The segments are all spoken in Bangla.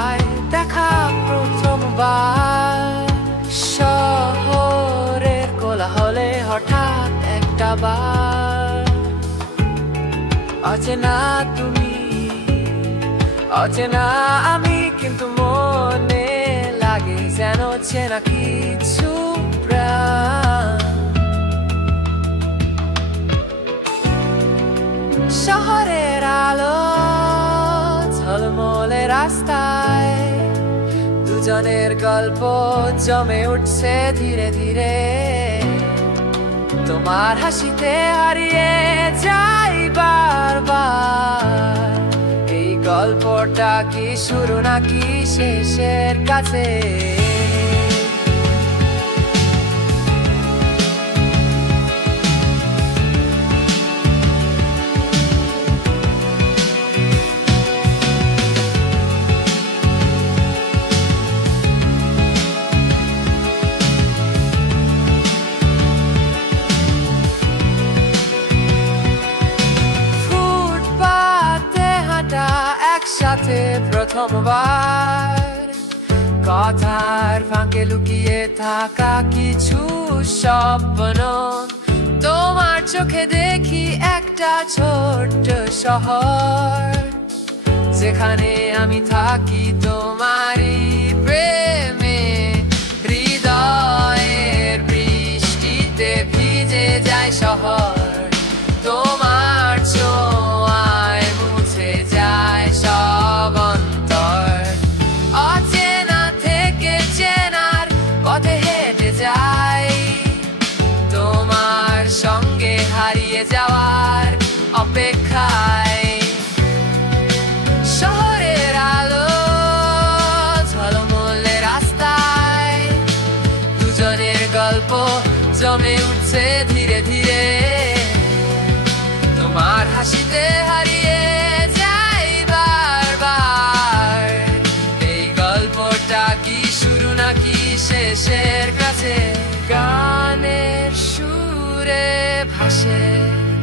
রাস্তায় দেখা প্রথমবার, শহরের কোলাহলে হঠাৎ একটা বার। অচেনা তুমি, অচেনা আমি, কিন্তু মনে লাগে যেন চেনা কিছু প্রাণ। শহরের আলো ঝলমলে রাস্তায়, দুজনের গল্প জমে উঠছে ধীরে ধীরে। তোমার হাসিতে হারিয়ে যাই বারবার। এই গল্পটা কি শুরু নাকি শেষের কাছে? একসাথে প্রথমবার, কথার ফাঁকে লুকিয়ে থাকা কিছু স্বপ্ন। তোমার চোখে দেখি একটা ছোট্ট শহর, যেখানে আমি থাকি তোমারই প্রেমে। হৃদয়ের বৃষ্টিতে ভিজে যায় শহর, তোমার ছোঁয়ায় মুছে যায় সব অন্তর। অচেনা থেকে চেনার পথে হেঁটে যাই, তোমার সঙ্গে হারিয়ে যাওয়ার অপেক্ষায়। শহরের আলো ঝলমলে রাস্তায়, দুজনের গল্প জমে উঠছে ধীরে ধীরে। তোমার হাসিতে হারিয়ে যাই বারবার। এই গল্পটা কি শুরু নাকি শেষের কাছে? গানের সুরে ভাসে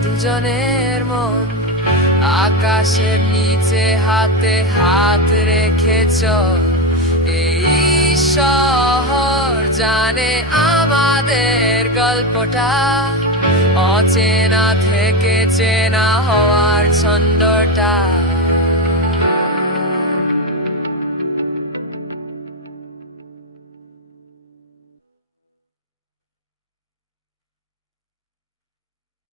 দুজনের মন, আকাশের নিচে হাতে হাত রেখেছ। এই শহর জানে আমাদের গল্পটা, অচেনা থেকে চেনা হওয়ার ছন্দটা।